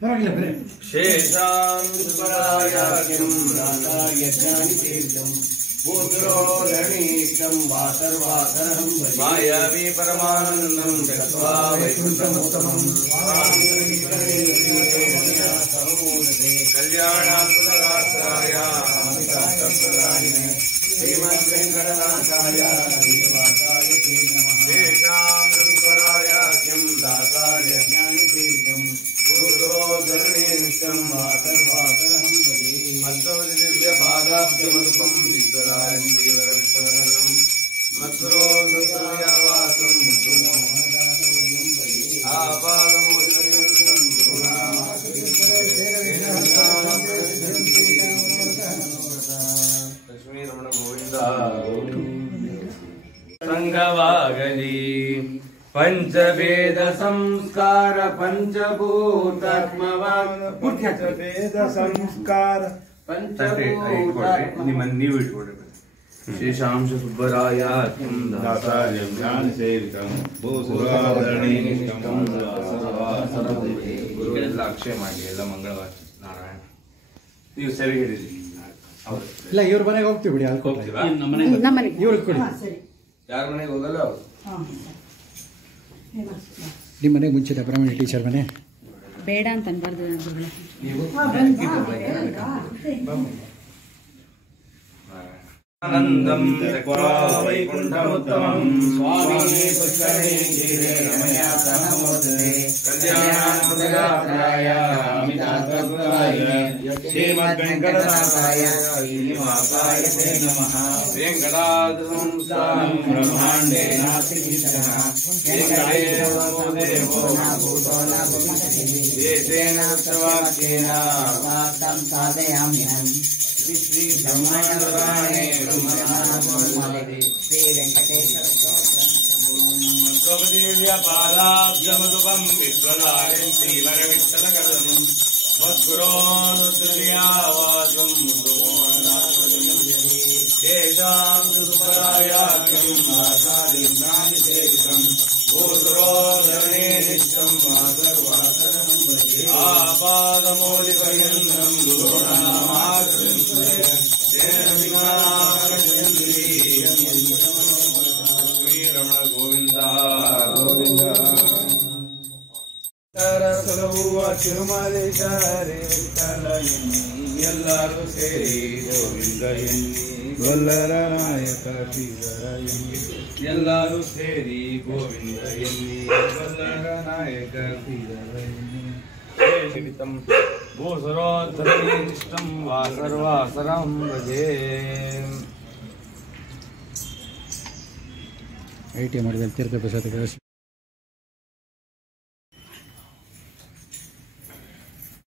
शेषां सुपरायाख्यं यज्ञानि तीर्थं भूतरोरणीष्टं वासर्वासरहं मायावी परमानन्दं जगत्वा वैकुण्ठमुत्तमं कल्याणात्मराष्ट्राय श्रीमद्वेङ्कटनाथाय श्रीनिवासाय ते नमः। शेषां सुपरायाख्यं दातार्य ज्ञानितीर्थं भूतरोरणीष्टं वासर्वासरहं भजे मत्सवदिव्यपादाब्जमधुपं विश्वरायं देवरविश्वरं मत्सरोऽसुरयावासं मुद्दुमोहनदासवर्यं भजे आपादमोदपर्यन्तं लक्ष्मीरमण गोविन्द संगवागली पंचवेद संस्कार पंचभूतात्मवान् पंचवेद संस्कार शेषांश सुब्बरायाख्यं दातार्यं ज्ञानसेवितं भूसुराधरणीनिष्ठं ಗುರು ಎಲ್ಲ ಅಕ್ಷಯ ಮಾಡಿ ಎಲ್ಲ ಮಂಗಳವಾರ ನಾರಾಯಣ ನೀವು ಸರಿ ಹೇಳಿದ್ರಿ ಇಲ್ಲ ಇವ್ರ ಮನೆಗೆ ಹೋಗ್ತೀವಿ ಬಿಡಿ ಅಲ್ಲಿ ಹೋಗ್ತೀರಾ ಇವ್ರಿಗೆ ಕೊಡಿ ಯಾರ ಮನೆಗೆ ಹೋಗಲ್ಲ ಅವರು ನಿಮ್ಮ ಮನೆಗೆ ಮುಂಚಿತ ಬ್ರಾಹ್ಮಣ ಟೀಚರ್ ಮನೆ ಬೇಡ ಅಂತ ಅನ್ಬಾರ್ದು ನೀವು आनन्दं त्यक्त्वा वैकुण्ठमुत्तमं स्वामी पुष्करे गिरे रमया सह मोदते कल्याणात्मराय अमितात्मराय श्रीमद्वेङ्कटनाथाय श्रीनिवासाय ते नमः। वेङ्कटाद्रिसंस्थानं ब्रह्माण्डे नास्ति किञ्चन वेङ्कटेशो देवो न भूतो न भविष्यति एतेन उक्तवाक्येन वाक्यं साधयाम्यहम्। श्री ब्रह्माण्डपुराणे ब्रह्मज्ञानसंवादे श्री वेङ्कटेश्वरदेव्यपादाब्जमधुपं विश्वदायं श्रीवरविठ्ठलकरं मत्कुरोनुत्तरीयावासं शेषां सुपरायाख्यं दातार्यं ज्ञानसेवितं भूतरोद्धरणीनिष्ठं वासर्वासरहं भजे आपादमौलिपर्यन्तं गुरुणामाश्रयं रमण गोविंद गोविंद ಎಲ್ಲರೂ ಸೇರಿ ಗೋವಿಂದ ಗೊಲ್ಲರ ನಾಯಕ ಎಲ್ಲರೂ ಸೇರಿ ಗೋವಿಂದ ಎನ್ನಿ ಗೊಲ್ಲರ ನಾಯಕ ಶ್ರೀಧರಂ ಭೂಸರೋಧರನಿಷ್ಠಂ ವಾಸರ್ವಾಸರಂ ಭಜೆ ಐ ಟಿ ಮಾಡಿದಲ್ಲಿ ತೀರ್ಥ ಪ್ರಸಾದ